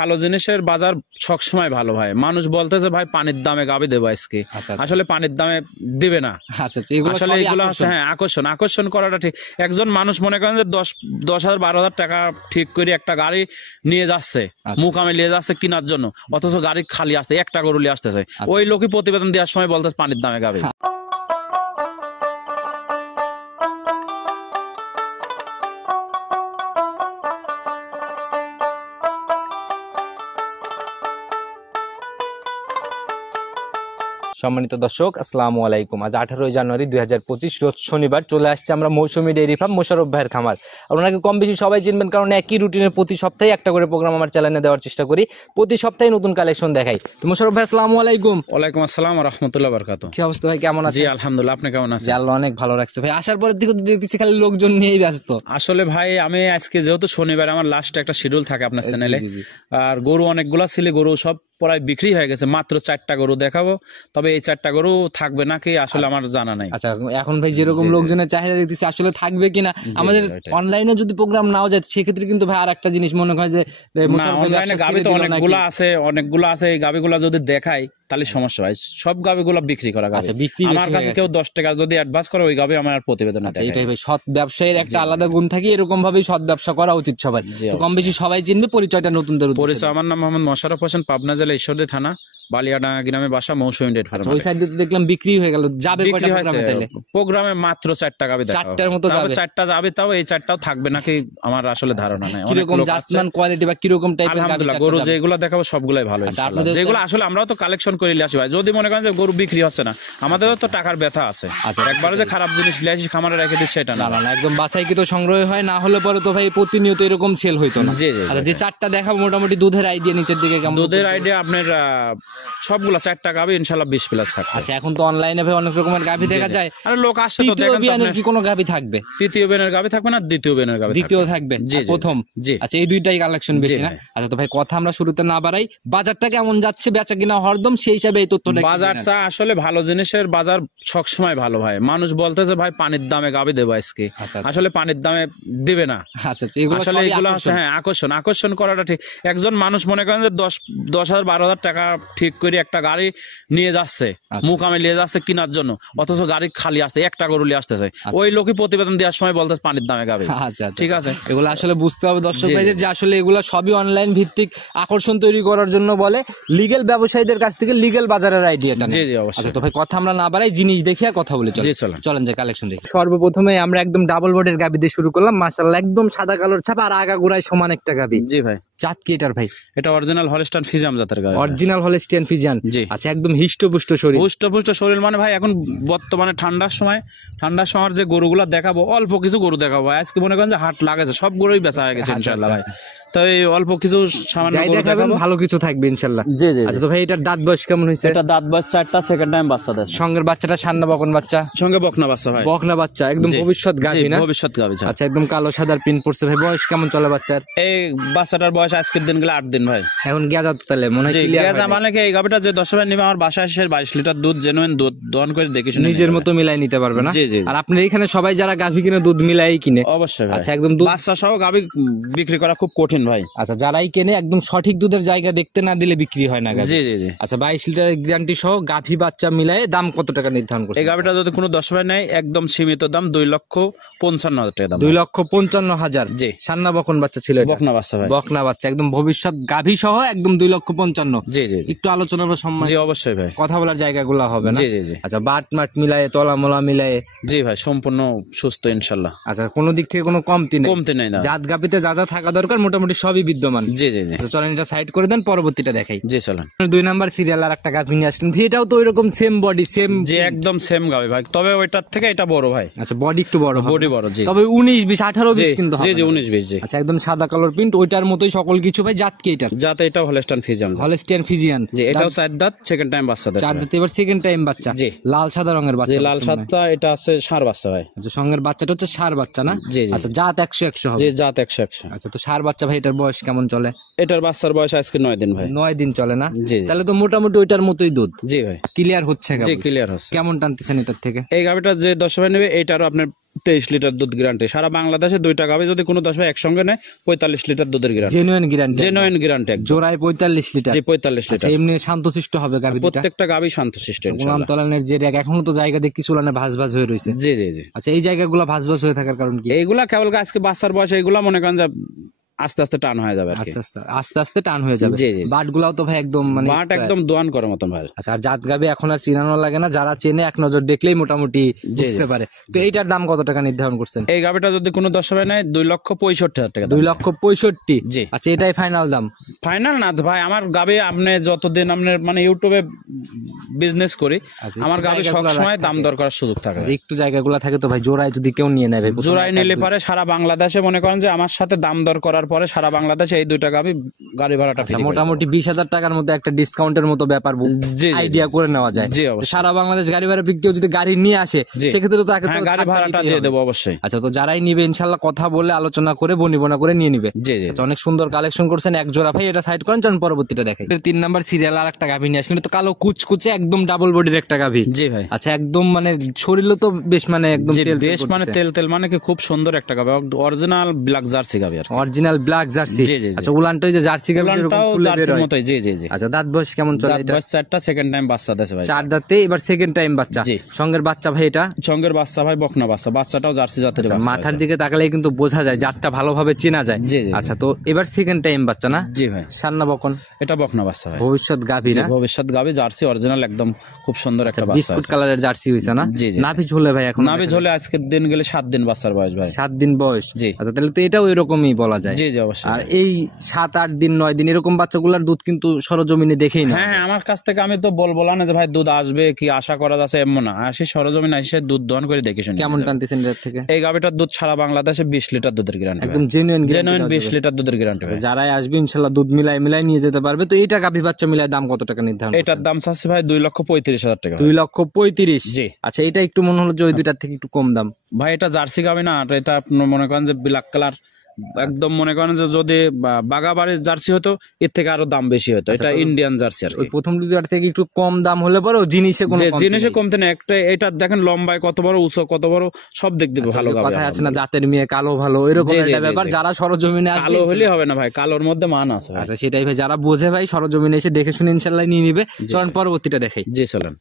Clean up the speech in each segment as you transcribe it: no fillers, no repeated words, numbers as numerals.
ভালো জিনিসের বাজার সবসময় ভালো ভাই। মানুষ বলতেছে ভাই পানির দামে গাবি দেবো আজকে, আসলে পানির দামে দিবে না। আসলে এগুলো হচ্ছে হ্যাঁ আকর্ষণ করাটা ঠিক। একজন মানুষ মনে করেন যে 10,000 12,000 টাকা ঠিক করে একটা গাড়ি নিয়ে যাচ্ছে, মুকামে নিয়ে যাচ্ছে কেনার জন্য, অথচ গাড়ি খালি আসছে, একটা গরু নিয়ে আসতেছে, ওই লোকই প্রতিবেদন দেওয়ার সময় বলতেছে পানির দামে গাবি। সম্মানিত দর্শক, আসসালামু আলাইকুম। আজ 18 জানুয়ারি 2025 রোজ শনিবার চলে আসছে আমরা মৌসুমী ডেইরি ফার্ম মোশাররফ ভাইয়ের খামার। আপনাকে কম বেশি সবাই চিনবেন, কারণ একই রুটিনের প্রতি সপ্তাহে একটা করে প্রোগ্রাম আমার চ্যানেলে দেওয়ার চেষ্টা করি, প্রতি সপ্তাহে নতুন কালেকশন দেখাই। তো মোশাররফ ভাই আসসালামু আলাইকুম। ওয়ালাইকুম আসসালাম ওয়া রাহমাতুল্লাহি ওয়া বারাকাতুহু। কি অবস্থা ভাই, কেমন আছেন? জি আলহামদুলিল্লাহ, আপনি কেমন আছেন? আল্লাহ অনেক ভালো রাখছে ভাই। আসার পরের দিকে দেখতেছি খালি লোকজন নিয়েই ব্যস্ত। আসলে ভাই আমি আজকে যেহেতু শনিবার আমার লাস্ট একটা শিডিউল থাকে আপনার চ্যানেলে, আর গরু অনেকগুলা ছিল, গরু সব প্রায় বিক্রি হয়ে গেছে, মাত্র 4টা গরু দেখাবো। তবে এই 4টা গরু থাকবে নাকি আসলে আমার জানা নাই। আচ্ছা, এখন ভাই যেরকম লোকজনের চাহিদা দেখতেছি আসলে থাকবে কিনা, আমাদের অনলাইনে যদি প্রোগ্রাম নাও যায় সেক্ষেত্রে কিন্তু ভাই আর একটা জিনিস মনে হয় যে অনলাইনে গাবি তো অনেকগুলো আছে, এই গাবিগুলা যদি দেখাই তাহলে সমস্যা হয়। সব গাবিগুলা বিক্রি করা গাবি, আমার কাছে কেউ 10 টাকা যদি অ্যাডভান্স করে ওই গাবি আমার প্রতিবেদন দেখাই। এটাই ভাই সৎ ব্যবসায়ীর একটা আলাদা গুণ থাকে, এরকম ভাবেই সৎ ব্যবসা করা উচিত সবার। কম বেশি সবাই চিনবে, পরিচয়টা নতুনদের পরিচয়। আমার নাম মোহাম্মদ মোশাররফ হোসেন, পাবনা জেলা ঈশ্বরদী থানা বালিয়াডাঙ্গা গ্রামে বাসা, মৌসুমী ডেইরি ফার্ম। ওই সাইড দিয়ে দেখলাম বিক্রি হয়ে গেল, যাবে কয়টা প্রোগ্রামে মাত্র 4টা গাবি দেখাবো, 4টার মতো যাবে। 4টা যাবে, তাও এই 4টাও থাকবে নাকি আমার আসলে ধারণা নাই। কিরকম জাতমান কোয়ালিটি বা কিরকম টাইপের গাবি? আলহামদুলিল্লাহ গরু যেগুলো দেখাবো সবগুলাই ভালো ইনশাআল্লাহ। যেগুলো আসলে আমরাও তো কালেকশন করে নিয়ে আসি ভাই, যদি মনে করেন যে গরু বিক্রি হচ্ছে না, আমাদেরও তো টাকার ব্যথা আছে। একবারে যে খারাপ জিনিস নিয়ে আসি খামারে রেখে দিচ্ছি সেটা না, একদম বাছাই কি তো সংগ্রহ হয়, না হলে পরে তো ভাই প্রতিনিয়ত এরকম সেল হইতো না। আচ্ছা, যে 4টা দেখাবো মোটামুটি দুধের আইডিয়া নিচের দিকে কেমন? দুধের আইডিয়া আপনার সবগুলা 4টা গাবি ইনশাআল্লাহ 20+ থাকবে। আচ্ছা, এখন তো অনলাইনে ভাই অনেক রকমের গাবি দেখা যায়, আর লোক আসছে তো দেখেন কি কোনো গাবি থাকবে? তৃতীয় বেনের গাবি থাকবে না, দ্বিতীয় বেনের গাবি দ্বিতীয় থাকবে, প্রথম। আচ্ছা, এই দুইটাই কালেকশন বেশি না? আচ্ছা, তো ভাই কথা আমরা শুরুতে না বাড়াই, বাজারটা কেমন যাচ্ছে, বেচা কিনা হরদম, সেই হিসাবে এই তথ্যটা। বাজারটা আসলে ভালো জিনিসের বাজার সবসময় ভালো ভাই। মানুষ বলতেছে ভাই পানির দামে গাবি দেবো আজকে, আসলে পানির দামে দিবে না। আচ্ছা, আসলে এগুলো হচ্ছে হ্যাঁ আকর্ষণ করাটা ঠিক। একজন মানুষ মনে করেন যে 10,000 12,000 টাকা ঠিক করে একটা গাড়ি নিয়ে যাচ্ছে, মুকামে নিয়ে যাচ্ছে কেনার জন্য, অথচ গাড়ি খালি আসছে, একটা গরু নিয়ে আসতেছে, ওই লোকই প্রতিবেদন দেওয়ার সময় বলতেছে পানির দামে গাবি। ঠিক আছে, এগুলো আসলে বুঝতে হবে দর্শক ভাইদের যে আসলে এগুলো সবই অনলাইন ভিত্তিক আকর্ষণ তৈরি করার জন্য বলে, লিগ্যাল ব্যবসায়ীদের কাছ থেকে লিগ্যাল বাজারের আইডিয়াটা। জি জি অবশ্যই। তো ভাই কথা আমরা না বাড়াই, জিনিস দেখি আর কথা বলি। চলেন যে কালেকশন দেখি। সর্বপ্রথমে আমরা একদম ডাবল বডির গাবি দিয়ে শুরু করলাম, মাশাআল্লাহ একদম সাদা কালোর ছাপ আর আগাগোড়ায় সমান একটা গাবি। জি ভাই। জাত কি এটার ভাই? এটা অরিজিনাল হলস্টাইন ফ্রিজিয়ান জাতের গাবি। Original Holstein Friesian. জি। আচ্ছা, একদম হিষ্টপুষ্ট শরীর মানে ভাই এখন বর্তমানে ঠান্ডার সময় যে গরুগুলা দেখাবো, অল্প কিছু গরু দেখাবো আজকে, মনে করেন যে হাট লাগেছে, সব গরুই বেচা হয়ে গেছে ইনশাআল্লাহ ভাই। তো এই অল্প কিছু সামান্য গরু দেখাবো, ভালো কিছু থাকবে ইনশাআল্লাহ। জি জি। আচ্ছা, তো ভাই এটার দাঁত বয়স কেমন হইছে? এটা দাঁত বয়স 4টা, সেকেন্ড টাইম বাচ্চা দেয়। সঙ্গের বাচ্চাটা সান্না বকন বাচ্চা? সঙ্গে বকনা বাচ্চা ভাই। বকনা বাচ্চা, একদম ভবিষ্যৎ গাভী না? ভবিষ্যৎ গাভী। আচ্ছা, একদম কালো সাদার প্রিন্ট পড়ছে ভাই। বয়স কেমন চলে বাচ্চার? এই বাচ্চাটার বয়স আজকের দিন গেলে 8 দিন ভাই। এখন গেজা তো তাহলে মনে হয় ক্লিয়ার। গেজা মানে কি, এই গাভীটা যে 10 নিবে আমার বাসায় এসে 22 লিটার দুধ জেনুইন দুধ দহন করে দেখে শুনে নিজের মতো মিলাই নিতে পারবে না? জি জি। আর আপনার এখানে সবাই যারা গাভী কিনে দুধ মিলাই কিনে? অবশ্যই ভাই। আচ্ছা, একদম বাচ্চা সহ গাভী বিক্রি করা খুব কঠিন ভাই। আচ্ছা, যারাই কেনে একদম সঠিক দুধের জায়গা দেখতে না দিলে বিক্রি হয় না। জি জি জি। আচ্ছা, 22 লিটার গ্যারান্টি সহ গাভী বাচ্চা মিলাই দাম কত টাকা নির্ধারণ করছে? এই গাভীটা যদি কোনো 10 নেয় একদম সীমিত দাম 2,55,000 টাকা দাম। 2,55,000। জি। সান্না বকন বাচ্চা ছিল? বকনা বাচ্চা ভাই। বকনা বাচ্চা, একদম ভবিষ্যৎ গাভী সহ একদম 2,55,000। জি জি। একটু আলোচনা বা সম্মান? জি অবশ্যই ভাই, কথা বলার জায়গাগুলো হবে না? জি জি জি। আচ্ছা, বাট মাট মিলায়ে তলা মোলা মিলায়ে? জি ভাই, সম্পূর্ণ সুস্থ ইনশাআল্লাহ। আচ্ছা, কোনো দিক থেকে কোনো কমতি নেই না? জাত গাভীতে যা যা থাকা দরকার মোটামুটি সবই বিদ্যমান। জি জি জি। চলেন এটা সাইড করে দেন, পরবর্তীটা দেখাই। জি চলেন। 2 নাম্বার সিরিয়াল আর একটা গাভী নিয়ে আসলেন, এটাও তো ওইরকম সেম বডি সেম? জি একদম সেম গাভী ভাই, তবে ওইটার থেকে এটা বড় ভাই। আচ্ছা, বডি একটু বড়, বডি বড়। জি। তবে 19 20 18 20 কিন্তু হবে? জি জি 19 20। জি। আচ্ছা, একদম সাদা কালার প্রিন্ট, ওইটার মতোই সকল কিছু ভাই। জাত কি এটা? জাত এটাও হলস্টাইন ফ্রিজিয়ান। Holstein Friesian. জি, এটাও 4 দাঁত, সেকেন্ড টাইম বাচ্চা দেয়। 4 দাঁত, এবার সেকেন্ড টাইম বাচ্চা। জি। লাল সাদা রঙের বাচ্চা? জি, লাল সাদা। এটা আছে ষাঁড় বাচ্চা ভাই। আচ্ছা, সঙ্গের বাচ্চাটা হচ্ছে ষাঁড় বাচ্চা না? জি জি। আচ্ছা, জাত 100 হবে? জি, জাত 100। আচ্ছা, তো ষাঁড় বাচ্চা ভাই, এটার বয়স কেমন চলে? এটার বাচ্চার বয়স আজকে 9 দিন ভাই। 9 দিন চলে না? জি। তাহলে তো মোটামুটি ওইটার মতোই দুধ। জি ভাই। ক্লিয়ার হচ্ছে? জি ক্লিয়ার হচ্ছে। কেমন টানতেছেন এটার থেকে? এই গাভীটা যে 10 নেবে এইটারও আপনার 23 লিটার দুধ গ্যারান্টি। সারা বাংলাদেশে 2টা গাভী যদি কোনো 10 ভাই একসঙ্গে নেয় 45 লিটার দুধের guarantee, genuine guarantee, genuine guarantee, জোড়ায় 45 লিটার। জি 45 লিটার। এমনি শান্তশিষ্ট হবে গাভী দুটো, প্রত্যেকটা গাভী শান্তশিষ্ট উলান ইনশাআল্লাহ। তলানের যে এখনো তো জায়গা দেখতেছি উলানে ভাঁজ ভাঁজ হয়ে রয়েছে। জি জি জি। আচ্ছা এই জায়গাগুলো ভাঁজ ভাঁজ হয়ে থাকার কারণ কি? এইগুলা কেবল আজকে বাচ্চার বয়স, এইগুলা মনে করেন যে আস্তে আস্তে টান হয়ে যাবে আর কি। আস্তে আস্তে টান হয়ে যাবে। জি জি। বাটগুলাও তো ভাই একদম মানে বাট একদম দোয়ান করার মতন ভাই। আচ্ছা আর জাত গাভী এখন আর চিনানো লাগে না, যারা চেনে এক নজর দেখলেই মোটামুটি বুঝতে পারে। তো এইটার দাম কত টাকা নির্ধারণ করছেন? এই গাভীটা যদি কোনো 10 ভাই নেয় 2,65,000 টাকা। 2,65,000। জি। আচ্ছা এটাই ফাইনাল দাম? ফাইনাল না ভাই, আমার গাভী আপনি যতদিন আপনার মানে ইউটিউবে বিজনেস করি, আমার গাভী সবসময় দাম দর করার সুযোগ থাকে। একটু জায়গাগুলো থাকে তো ভাই, জোড়ায় যদি কেউ নিয়ে নেয় ভাই, জোড়ায় নিলে পারে সারা বাংলাদেশে মনে করেন যে আমার সাথে দাম দর করার পরে সারা বাংলাদেশে এই 2টা গাভী গাড়ি ভাড়াটা ফ্রি। মোটামুটি 20,000 টাকার মতো একটা ডিসকাউন্টের মতো ব্যাপার আইডিয়া করে নেওয়া যায়। সারা বাংলাদেশ গাড়ি ভাড়া কেউ যদি গাড়ি নিয়ে আসে সেক্ষেত্রে তো তাকে গাড়ি ভাড়াটা দিয়ে দেবো অবশ্যই। আচ্ছা তো যারাই নিবে ইনশাল্লাহ কথা বলে আলোচনা করে বনিবনা করে নিয়ে নিবে। জি জি। অনেক সুন্দর কালেকশন করছেন এক জোড়া ভাই, এটা সাইড করেন, চলুন পরবর্তীটা দেখাই। 3 নাম্বার সিরিয়াল আর একটা গাভী নিয়ে আসলেন, তো কালো কুচকুচে একদম ডাবল বডির একটা গাভী। জি ভাই। আচ্ছা একদম মানে শরীরও তো বেশ মানে একদম তেল বেশ মানে তেল তেল মানে কি খুব সুন্দর একটা গাভী, অরিজিনাল ব্ল্যাক জার্সি গাভী আর অরিজিনাল ব্ল্যাক জার্সি। জি জি। আচ্ছা উলানটা যে জার্সি গাভী যেরকম ফুলে বের হয়। জি জি জি। আচ্ছা দাঁত বয়স কেমন চলে? দাঁত বয়স 4টা, সেকেন্ড টাইম বাচ্চা দেছে ভাই। 4 দাঁতে এবার সেকেন্ড টাইম বাচ্চা। জি। সঙ্গের বাচ্চা ভাই, এটা সঙ্গের বাচ্চা ভাই, বকনা বাচ্চা, বাচ্চাটাও জার্সি জাতের বাচ্চা। মাথার দিকে তাকালে কিন্তু বোঝা যায়, জাতটা ভালোভাবে চেনা যায়। জি জি। আচ্ছা তো এবার সেকেন্ড টাইম বাচ্চা না? জি ভাই। সান্না বকন? এটা বকনা বাচ্চা ভাই, ভবিষ্যৎ গাভী না? ভবিষ্যৎ গাভী, জার্সি অরিজিনাল একদম খুব সুন্দর একটা বাচ্চা। বিস্কুট কালারের জার্সি হইছে না? জি জি। নাভি ঝোলে ভাই এখন? নাভি ঝোলে আজকের দিন গেলে 7 দিন বাচ্চার বয়স ভাই। 7 দিন বয়স। জি। আচ্ছা তাহলে তো এটাও এরকমই বলা যায়। জি জি অবশ্যই। আর এই 7-8 দিন 9 দিন এরকম বাচ্চাগুলোর দুধ কিন্তু সরজমিনে দেখেই না। হ্যাঁ আমার কাছ থেকে আমি তো বলবো না যে ভাই দুধ আসবে কি আশা করা যাচ্ছে, এমন না, আসি সরজমিনে এসে দুধ দহন করে দেখে শুনি। কেমন টানতেছেন এর থেকে? এই গাভীটার দুধ সারা বাংলাদেশে 20 লিটার দুধের গ্যারান্টি, একদম জেনুইন 20 লিটার দুধের গ্যারান্টি। যারাই আসবে ইনশাআল্লাহ দুধ মিলাই নিয়ে যেতে পারবে। তো এটা গাভী বাচ্চা মিলাই দাম কত টাকা নির্ধারণ? এটার দাম চাচ্ছে ভাই 2,35,000 টাকা। 2,35,000। জি। আচ্ছা এটা একটু মনে হলো যে ওই দুইটার থেকে একটু কম দাম ভাই। এটা জার্সি গাভী না, এটা আপনি মনে করেন যে ব্ল্যাক কালার, একদম মনে করেন যে যদি বাগাবাড়ির জার্সি হতো এর থেকে আরো দাম বেশি হতো। এটা ইন্ডিয়ান জার্সি আর ওই প্রথম দুইটার থেকে একটু কম দাম হলে পরেও জিনিসে কোনো জিনিসে কমতে না। একটা এটা দেখেন লম্বায় কত বড়, উঁচু কত বড়, সব দেখতে ভালো গাভী। কথা আছে না জাতের মেয়ে কালো ভালো, এরকম একটা ব্যাপার। যারা সরজমিনে আসবে, কালো হলে হবে না ভাই, কালোর মধ্যে মান আছে। আচ্ছা সেটাই ভাই, যারা বোঝে ভাই সরজমিনে এসে দেখে শুনে ইনশাআল্লাহ নিয়ে নিবে। চলুন পরবর্তীটা দেখাই। জি চলেন।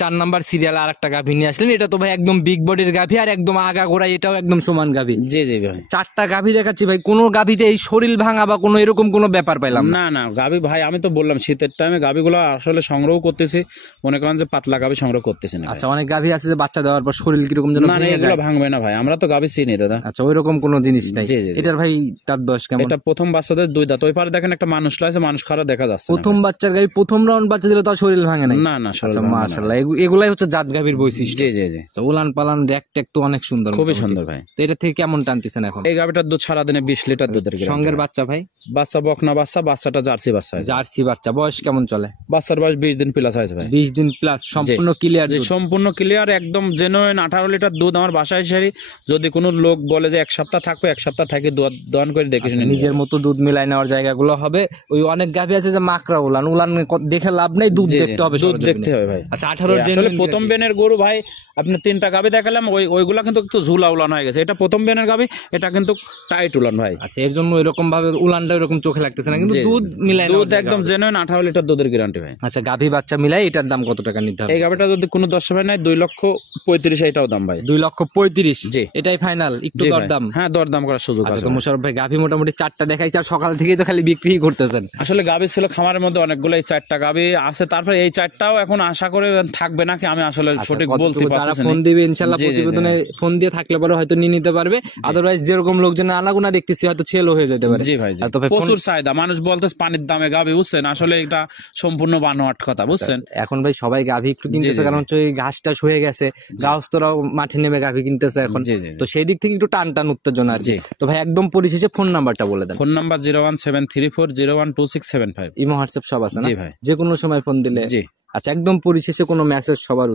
4 নাম্বার সিরিয়াল আর একটা গাভী নিয়ে আসলেন, এটা তো ভাই একদম বিগ বডির গাভী আর একদম আগা গোড়া এটাও একদম সমান গাভী। জি জি ভাই। 4টা গাভী দেখাচ্ছি ভাই, কোন গাভীতে এই শরীর ভাঙা বা কোনো এরকম কোনো ব্যাপার পাইলাম না। না গাভী ভাই, আমি তো বললাম শীতের টাইমে গাভীগুলো আসলে সংগ্রহ করতেছি, মনে করেন যে পাতলা গাভী সংগ্রহ করতেছি না। আচ্ছা অনেক গাভী আছে যে বাচ্চা দেওয়ার পর শরীর কিরকম যেন না, এগুলো ভাঙবে না ভাই, আমরা তো গাভী চিনি দাদা। আচ্ছা ওইরকম কোনো জিনিস নাই। জি জি। এটার ভাই দাঁত বয়স কেমন? এটা প্রথম বাচ্চাদের 2 দাঁত। ওই পারে দেখেন একটা মানুষ লাইছে, মানুষ খারাপ দেখা যাচ্ছে। প্রথম বাচ্চার গাভী প্রথম রাউন্ড বাচ্চা দিলে তো শরীর ভাঙে নাই? না না। আচ্ছা মাশাআল্লাহ, এগুলাই হচ্ছে জাত গাভীর বৈশিষ্ট্য। জি জি জি। উলান পালান র্যাক ট্যাক তো অনেক সুন্দর, খুবই সুন্দর ভাই। তো এটা থেকে কেমন টানতেছেন এখন? এই গাভীটার দুধ সারাদিনে 20 লিটার দুধের গ্যারান্টি। সঙ্গের বাচ্চা ভাই? বাচ্চা বকনা বাচ্চা, বাচ্চাটা জার্সি বাচ্চা। জার্সি বাচ্চা। বয়স কেমন চলে? বাচ্চার বয়স 20 দিন প্লাস আছে ভাই। 20 দিন প্লাস। সম্পূর্ণ ক্লিয়ার? জি সম্পূর্ণ ক্লিয়ার, একদম জেনুইন 18 লিটার দুধ আমার বাসায় এসে। যদি কোনো লোক বলে যে 1 সপ্তাহ থাকবে, 1 সপ্তাহ থাকি দহন করে দেখে শুনে নিজের মতো দুধ মিলাই নেওয়ার জায়গাগুলো হবে। ওই অনেক গাভী আছে যে মাকড়া উলান দেখে লাভ নাই, দুধ দেখতে হবে, দুধ দেখতে হবে ভাই। আচ্ছা 18 আসলে প্রথম বেনের গরু ভাই, আপনি 3টা গাভী দেখালাম, ওইগুলা কিন্তু একটু ঝুলা উলান হয়ে গেছে। এটা প্রথম বেনের গাভী, এটা কিন্তু টাইট উলান ভাই। আচ্ছা এর জন্য এরকম ভাবে উলানটা এরকম চোখে লাগতেছে না, কিন্তু দুধ মিলাই দুধ একদম জেনুইন 18 লিটার দুধের গ্যারান্টি ভাই। আচ্ছা গাভী বাচ্চা মিলাই এটার দাম কত টাকা নির্ধারণ? এই গাভীটা যদি কোনো 10 ভাই নাই 2,35,000 এটাও দাম ভাই। 2,35,000। জি এটাই ফাইনাল? একটু দরদাম? হ্যাঁ দরদাম করার সুযোগ আছে। তো মোশাররফ ভাই গাভী মোটামুটি 4টা দেখাইছে আর সকাল থেকেই তো খালি বিক্রি করতেছেন। আসলে গাভী ছিল খামারের মধ্যে অনেকগুলো, এই 4টা গাভী আছে। তারপরে এই 4টাও এখন আশা করে থাকবে নাকি আমি আসলে সঠিক বলতে পারতেছি না। ফোন দিবে ইনশাআল্লাহ, প্রতিবেদনে ফোন দিয়ে থাকলে পরে হয়তো নিয়ে নিতে পারবে। আদারওয়াইজ যেরকম লোকজন আনাগোনা দেখতেছি হয়তো সেলও হয়ে যেতে পারে। জি ভাই। প্রচুর চাহিদা, মানুষ বলতে পানির দামে গাভী, বুঝছেন? আসলে এটা সম্পূর্ণ বানোয়াট কথা, বুঝছেন? এখন ভাই সবাই গাভী একটু কিনতেছে, কারণ হচ্ছে ঘাসটা হয়ে গেছে, গাছতরাও মাঠে নেমে গাভী কিনতেছে এখন। তো সেই দিক থেকে একটু টান টান উত্তেজনা আছে। তো ভাই একদম পরিশেষে ফোন নাম্বারটা বলে দেন। Phone number 01734012675। ইমো হোয়াটসঅ্যাপ সব আছে না? জি ভাই। যে কোনো সময় ফোন দিলে। জি আচ্ছা, একদম পরিশেষে কোনো মেসেজ সবার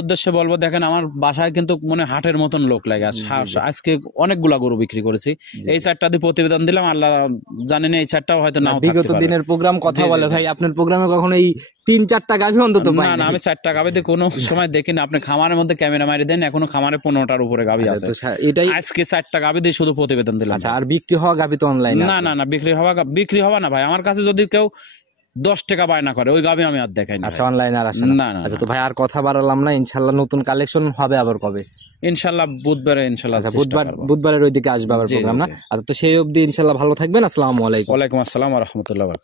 উদ্দেশ্যে বলবো, দেখেন আমার বাসায় কিন্তু মানে হাটের মতন লোক লাগে। আজকে অনেকগুলা গরু বিক্রি করেছি, এই 4টা দিয়ে প্রতিবেদন দিলাম, আল্লাহ জানেন এই 4টাও হয়তো নাও থাকতে পারে। বিগত দিনের প্রোগ্রাম কথা বলে ভাই, আপনার প্রোগ্রামে কখনো এই 3-4টা গাভী অন্তত পাই না? আমি 4টা গাভীতে কোনো সময় দেখিনি। আপনি খামারের মধ্যে ক্যামেরা মারি দেন, এখনো খামারে 15টার উপরে গাভী আছে। এটাই আজকে 4টা গাভী দিয়ে শুধু প্রতিবেদন দিলাম। আচ্ছা, আর বিক্রি হওয়া গাভী তো অনলাইনে? না, বিক্রি হওয়া না ভাই। আমার কাছে যদি কেউ 10 টাকা বায়না করে, ওই গাভী আমি আর দেখাই না। আচ্ছা, অনলাইনে আর আসে না? আচ্ছা, তো ভাই আর কথা বাড়ালাম না, ইনশাল্লাহ নতুন কালেকশন হবে আবার কবে? ইনশাল্লাহ বুধবারে, ইনশাল্লাহ বুধবারের ওইদিকে আসবে আবার প্রোগ্রাম না? আচ্ছা, তো সেই অবধি ইনশাল্লাহ ভালো থাকবেন। আসসালামু আলাইকুম। ওয়ালাইকুম আসসালাম ওয়া রাহমাতুল্লাহ।